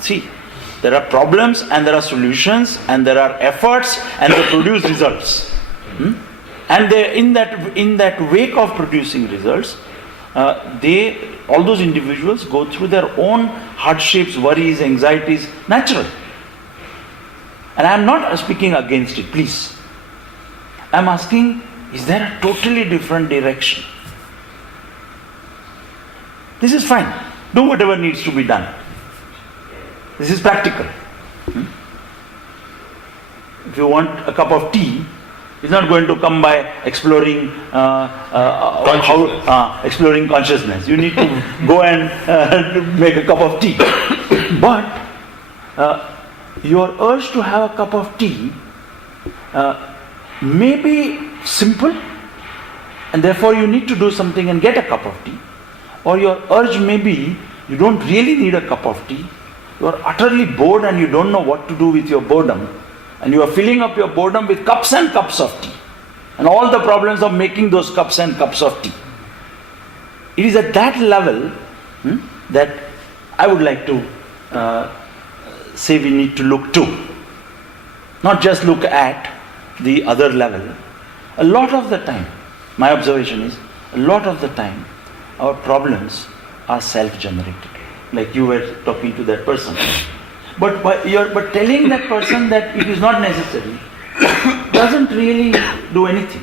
See, there are problems and there are solutions and there are efforts and they produce results. And they, in that wake of producing results, all those individuals go through their own hardships, worries, anxieties, natural. And I am not speaking against it, please. I am asking, is there a totally different direction? This is fine. Do whatever needs to be done. This is practical. If you want a cup of tea, it's not going to come by exploring exploring consciousness. You need to go and make a cup of tea. But your urge to have a cup of tea may be simple, and therefore you need to do something and get a cup of tea. Or your urge may be you don't really need a cup of tea. You are utterly bored and you don't know what to do with your boredom. And you are filling up your boredom with cups and cups of tea. And all the problems of making those cups and cups of tea. It is at that level that I would like to say we need to look to. Not just look at the other level. A lot of the time, my observation is, a lot of the time, our problems are self-generated. Like you were talking to that person. But telling that person that it is not necessary doesn't really do anything.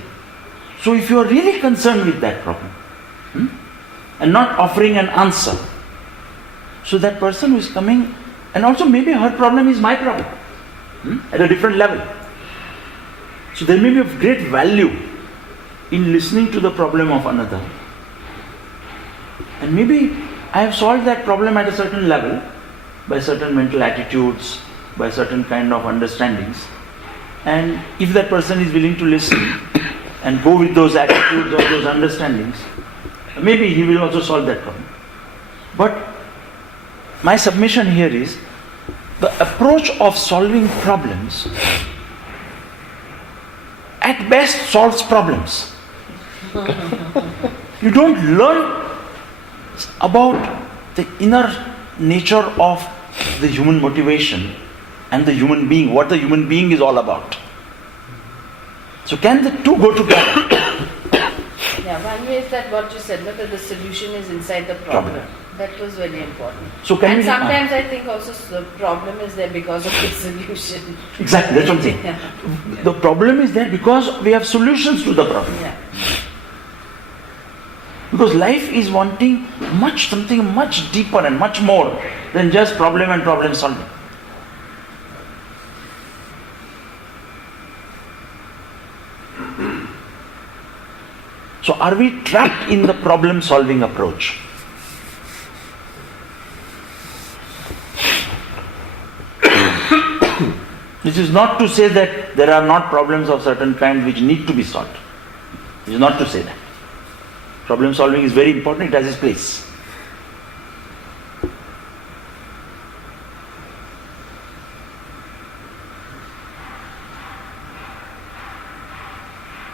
So if you are really concerned with that problem and not offering an answer, so that person who is coming, and also maybe her problem is my problem at a different level. So there may be of great value in listening to the problem of another. And maybe I have solved that problem at a certain level, by certain mental attitudes, by certain kind of understandings. And if that person is willing to listen and go with those attitudes or those understandings, maybe he will also solve that problem. But my submission here is, the approach of solving problems at best solves problems. You don't learn about the inner nature of the human motivation and the human being, what the human being is all about. So can the two go together? Yeah, one way is that what you said, that the solution is inside the problem. That was very important. So sometimes I think also the problem is there because of the solution. Exactly, that's what I'm saying. Yeah. The problem is there because we have solutions to the problem. Yeah. Because life is wanting something much deeper and much more than just problem and problem solving. So are we trapped in the problem solving approach? This is not to say that there are not problems of certain kind which need to be solved. This is not to say that. Problem solving is very important, it has its place.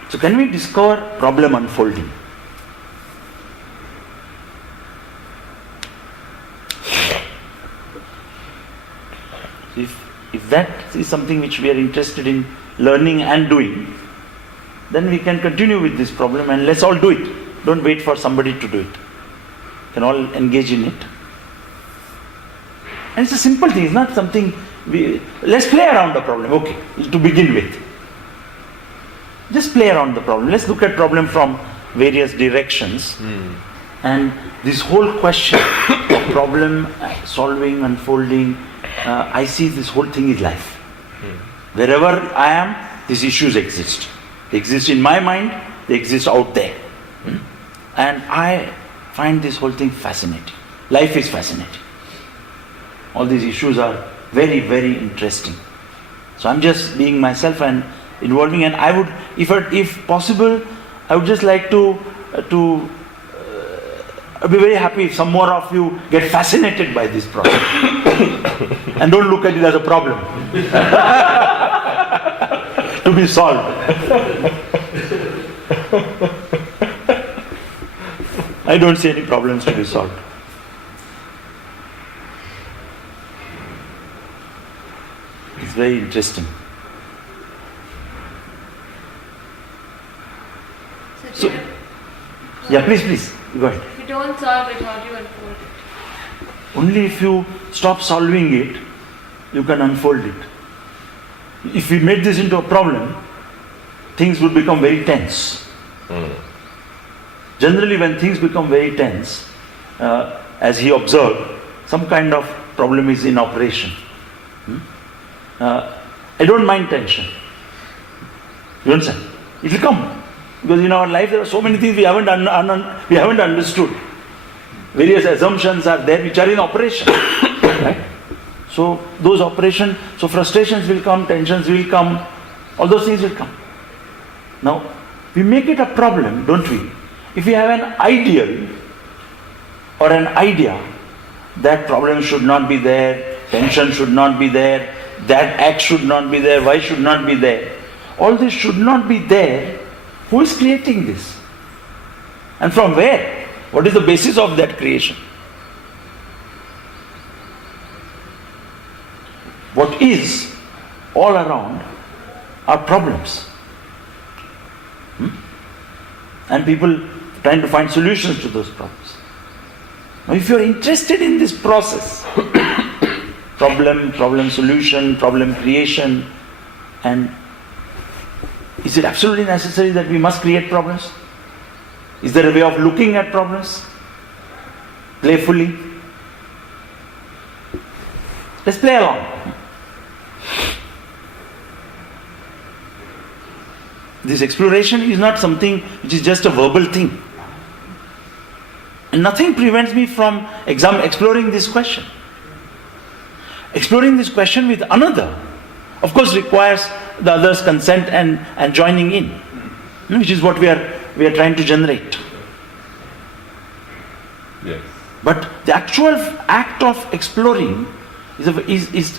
So can we discover problem unfolding? If that is something which we are interested in learning and doing, then we can continue with this problem and let's all do it. Don't wait for somebody to do it. We can all engage in it. And it's a simple thing, it's not something let's play around the problem, okay, to begin with. Just play around the problem. Let's look at problem from various directions. And this whole question of problem solving, unfolding, I see this whole thing is life. Wherever I am, these issues exist. They exist in my mind, they exist out there. And I find this whole thing fascinating. Life is fascinating. All these issues are very, very interesting. So I'm just being myself and involving, and I would, if possible, I would just like to I'd be very happy if some more of you get fascinated by this problem and don't look at it as a problem to be solved. I don't see any problems to be solved. It's very interesting. So, yeah, please, go ahead. If you don't solve it, how do you unfold it? Only if you stop solving it, you can unfold it. If we made this into a problem, things would become very tense. Generally, when things become very tense, as he observed, some kind of problem is in operation. I don't mind tension. You understand? It will come. Because in our life there are so many things we haven't understood. Various assumptions are there which are in operation. Right? So those operations, so frustrations will come, tensions will come, all those things will come. Now, we make it a problem, don't we? If we have an ideal or an idea that problem should not be there, tension should not be there, that act should not be there, why should not be there, all this should not be there, who is creating this? And from where? What is the basis of that creation? What is all around are problems. And people trying to find solutions to those problems. Now, if you are interested in this process, problem solution, problem creation, and is it absolutely necessary that we must create problems? Is there a way of looking at problems playfully? Let's play along. This exploration is not something which is just a verbal thing. And nothing prevents me from exploring this question. Exploring this question with another, of course, requires the other's consent and joining in, which is what we are trying to generate. Yes. But the actual act of exploring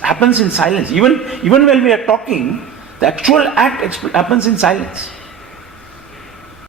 happens in silence. Even when we are talking, the actual act happens in silence.